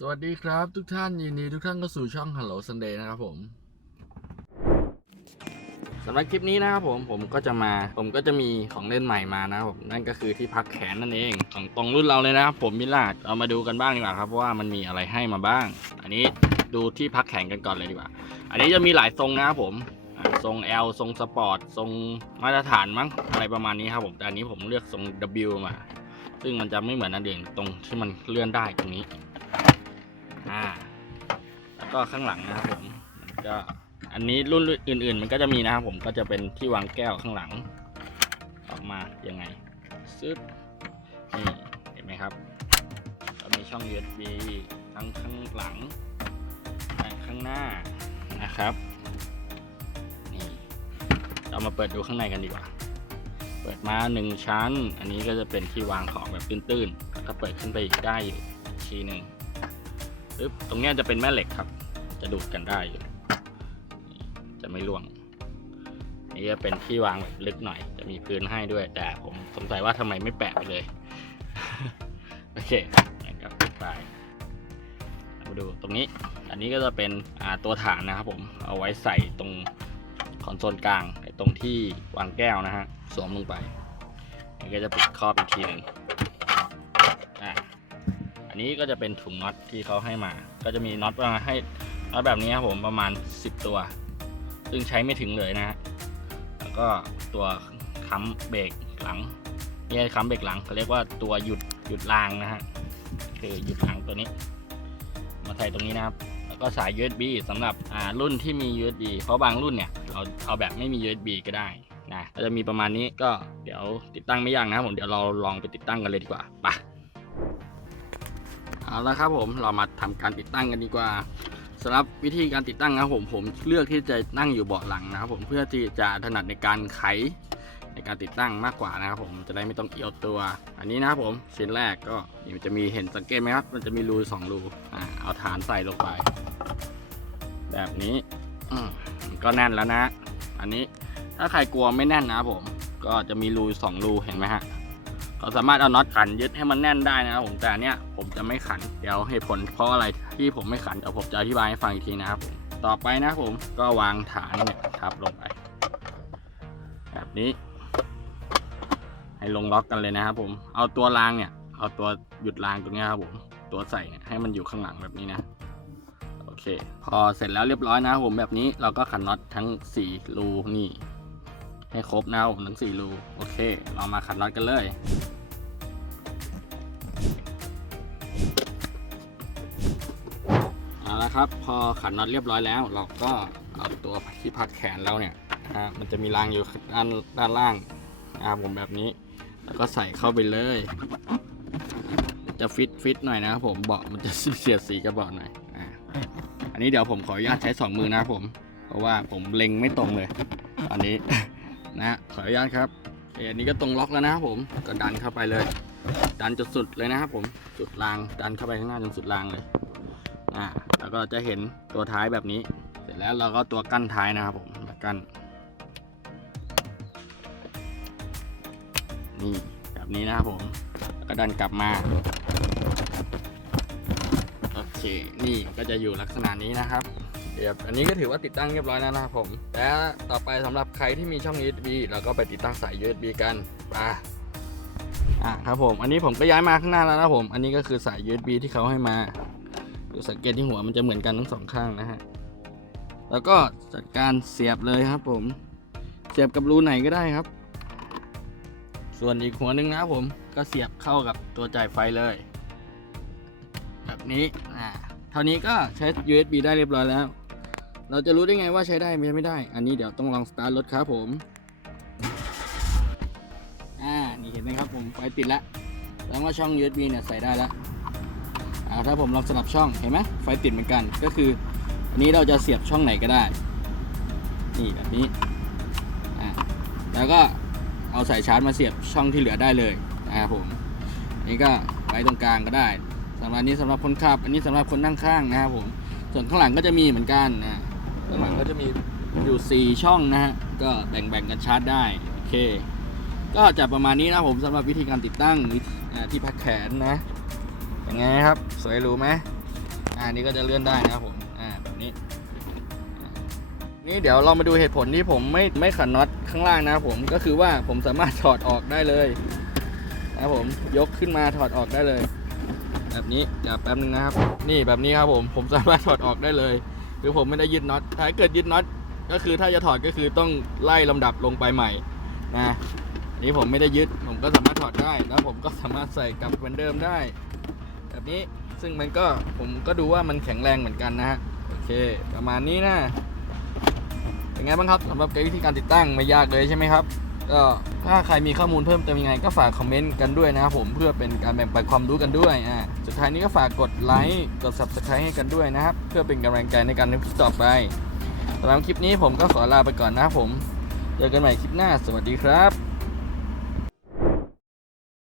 สวัสดีครับ ทุกท่านยินดีทุกท่านเข้าสู่ช่อง Hello Sunday นะครับผมสำหรับคลิปนี้นะครับผมผมก็จะมาผมก็จะมีของเล่นใหม่มานะครับผมนั่นก็คือที่พักแขนนั่นเองของตรงรุ่นเราเลยนะครับผมมิลาดเอามาดูกันบ้างดีกว่าครับว่ามันมีอะไรให้มาบ้าง อันนี้ดูที่พักแขนกันก่อนเลยดีกว่า อันนี้จะมีหลายทรงนะครับผมทรง L ทรงสปอร์ตทรงมาตรฐานมั้งอะไรประมาณนี้ครับผมแต่อันนี้ผมเลือกทรง W มา ซึ่งมันจะไม่เหมือนอันอื่นตรงที่มันเลื่อนได้ตรงนี้ อ่าแล้วก็ข้างหลังนะครับผมมันก็อันนี้รุ่นอื่น ๆ มันก็จะมีนะครับผมก็จะเป็นที่วางแก้วข้างหลัง ออกมายังไงซึบนี่เห็นไหมครับก็มีช่อง USB ทั้งข้างหลังและข้างหน้านะครับนี่เรามาเปิดดูข้างในกันดีกว่า เปิดมาหนึ่งชั้น อันนี้ก็จะเป็นที่วางของแบบตื้นๆแล้วก็เปิดขึ้นไปอีกได้อยู่ทีหนึ่ง ปึ๊บตรงนี้จะเป็นแม่เหล็กครับ จะดูดกันได้อยู่จะไม่ร่วงนี่จะเป็นที่วางแบบลึกหน่อย จะมีพื้นให้ด้วย แต่ผมสงสัยว่าทำไมไม่แปะไปเลย โอเคนก็ไปมาดูตรงนี้ อันนี้ก็จะเป็นตัวฐานนะครับผมเอาไว้ใส่ตรงคอนโซลกลางตรงที่วางแก้วนะฮะสวมลงไปนี่ก็จะปิดครอบอีกทีหนึ่ง นี้ก็จะเป็นถุงน็อตที่เขาให้มา ก็จะมีน็อตมาให้น็อตแบบนี้ครับผมประมาณ 10 ตัว ซึ่งใช้ไม่ถึงเลยนะฮะแล้วก็ตัวค้ำเบรกหลังนี่ค้ำเบรกหลังเขาเรียกว่าตัวหยุดหยุดรางนะฮะคือหยุดรางตัวนี้ มาใส่ตรงนี้นะครับแล้วก็สาย USB สำหรับอ่ารุ่นที่มี USB เพราะบางรุ่นเนี่ยเราเอาแบบไม่มี USB ก็ได้นะก็จะมีประมาณนี้ก็เดี๋ยวติดตั้งไม่ยากนะครับผมเดี๋ยวเราลองไปติดตั้งกันเลยดีกว่าไป เอาละครับผมเรามาทำการติดตั้งกันดีกว่าสำหรับวิธีการติดตั้งนะครับผมผมเลือกที่จะนั่งอยู่เบาะหลังนะครับผมเพื่อที่จะถนัดในการไขในการติดตั้งมากกว่านะครับผมจะได้ไม่ต้องเอียวตัว อันนี้นะครับผมชิ้นแรกก็มันจะมีเห็นสังเกตไหมครับ มันจะมีรูสองรูอ่าเอาฐานใส่ลงไป แบบนี้ก็แน่นแล้วนะ อันนี้ถ้าใครกลัวไม่แน่นนะครับผม ก็จะมีรูสองรูเห็นไหมฮะ ก็สามารถเอาน็อตขันยึดให้มันแน่นได้นะครับผมแต่เนี้ยผมจะไม่ขันเดี๋ยวเหตุผลเพราะอะไรที่ผมไม่ขันเดี๋ยวผมจะอธิบายให้ฟังอีกทีนะครับผมต่อไปนะผมก็วางฐานเนี่ยทับลงไป แบบนี้ ให้ลงล็อกกันเลยนะครับผมเอาตัวรางเนี่ย เอาตัวหยุดรางตรงนี้ครับผมตัวใส่เนี่ยให้มันอยู่ข้างหลังแบบนี้นะโอเค พอเสร็จแล้วเรียบร้อยนะครับผมแบบนี้เราก็ขันน็อตทั้ง 4 รูนี่ ให้ครบนะผมทั้ง 4 รูโอเค เรามาขันน็อตกันเลย เอาละครับ พอขันน็อตเรียบร้อยแล้ว เราก็เอาตัวที่พัดแขนแล้วเนี่ยนะฮะมันจะมีรางอยู่ด้านด้านล่างนะครับผมแบบนี้ แล้วก็ใส่เข้าไปเลย จะฟิตฟิตหน่อยนะครับผมเบาะมันจะเสียดสีกับเบาะหน่อยอ่าอันนี้เดี๋ยวผมขออนุญาตใช้สองมือนะครับผม เพราะว่าผมเล็งไม่ตรงเลยอันนี้นะขออนุญาตครับอันนี้ก็ตรงล็อกแล้วนะครับผมก็ดันเข้าไปเลย ดันจนสุดเลยนะครับผมสุดรางดันเข้าไปข้างหน้าจนสุดรางเลยอ่า แล้วก็จะเห็นตัวท้ายแบบนี้ เสร็จแล้วเราก็ตัวกั้นท้ายนะครับผมกั้นนี่แบบนี้นะครับผมแล้วก็ดันกลับมาโอเคนี่ก็จะอยู่ลักษณะนี้นะครับเดี๋ยวอันนี้ก็ถือว่าติดตั้งเรียบร้อยแล้วนะครับผมและต่อไปสำหรับใครที่มีช่อง USB เราก็ไปติดตั้งสาย USB กันมาอะครับผม อันนี้ผมก็ย้ายมาข้างหน้าแล้วนะครับผม อันนี้ก็คือสาย USB ที่เขาให้มา สังเกตที่หัวมันจะเหมือนกันทั้งสองข้างนะฮะ แล้วก็จัดการเสียบเลยครับ ผม เสียบกับรูไหนก็ได้ครับ ส่วนอีกหัวหนึงนะครับผมก็เสียบเข้ากับตัวจ่ายไฟเลย แบบนี้อ่าเท่านี้ก็ใช้ USB ได้เรียบร้อยแล้ว เราจะรู้ได้ไงว่าใช้ได้ไม่ได้ อันนี้เดี๋ยวต้องลองสตาร์ทรถครับผมอ่านี่เห็นไหมครับผมไฟติดแล้วแสดงว่าช่อง USB เนี่ยใส่ได้แล้ว ถ้าผมลองสลับช่องเห็นไหมไฟติดเหมือนกันก็คือ อันนี้เราจะเสียบช่องไหนก็ได้นี่แบบนี้อ่าแล้วก็เอาสายชาร์จมาเสียบช่องที่เหลือได้เลยนะครับผมอันนี้ก็ไว้ตรงกลางก็ได้สำหรับนี้สำหรับคนขับ อันนี้สำหรับคนนั่งข้างนะครับผมส่วนข้างหลังก็จะมีเหมือนกันนะข้างหลังก็จะมีอยู่ 4 ช่องนะฮะก็แบ่งๆกันชาร์จได้โอเค ก็จะประมาณนี้นะผมสำหรับวิธีการติดตั้งที่พักแขนนะ ยังไงครับ สวยรู้ไหมอ่านี่ก็จะเลื่อนได้นะครับผมอ่าแบบนี้ นี่เดี๋ยวเรามาดูเหตุผลที่ผมไม่ไม่ขันน็อตข้างล่างนะครับผมก็คือว่าผมสามารถถอดออกได้เลยนะครับผมยกขึ้นมาถอดออกได้เลย แบบนี้เดี๋ยวแป๊บนึงนะครับ นี่แบบนี้ครับผมผมสามารถถอดออกได้เลยคือผมไม่ได้ยึดน็อตถ้าเกิดยึดน็อตก็คือถ้าจะถอดก็คือต้องไล่ลำดับลงไปใหม่นะนนี้ผมไม่ได้ยึด ผมก็สามารถถอดได้ แล้วผมก็สามารถใส่กลับเหมือนเดิมได้ แบบนี้ ซึ่งมันก็ผมก็ดูว่ามันแข็งแรงเหมือนกันนะฮะ โอเค ประมาณนี้นะ เป็นไงบ้างครับสำหรับวิธีการติดตั้งไม่ยากเลยใช่ไหมครับ ก็ถ้าใครมีข้อมูลเพิ่มเติมยังไง ก็ฝากคอมเมนต์กันด้วยนะครับผมเพื่อเป็นการแบ่งปันความรู้กันด้วยอ่าสุดท้ายนี้ก็ฝากกดไลค์กด subscribe ให้กันด้วยนะครับ เพื่อเป็นกำลังใจในการทำคลิปต่อไปสำหรับคลิปนี้ผมก็ขอลาไปก่อนนะครับผมเจอกันใหม่คลิปหน้า สวัสดีครับ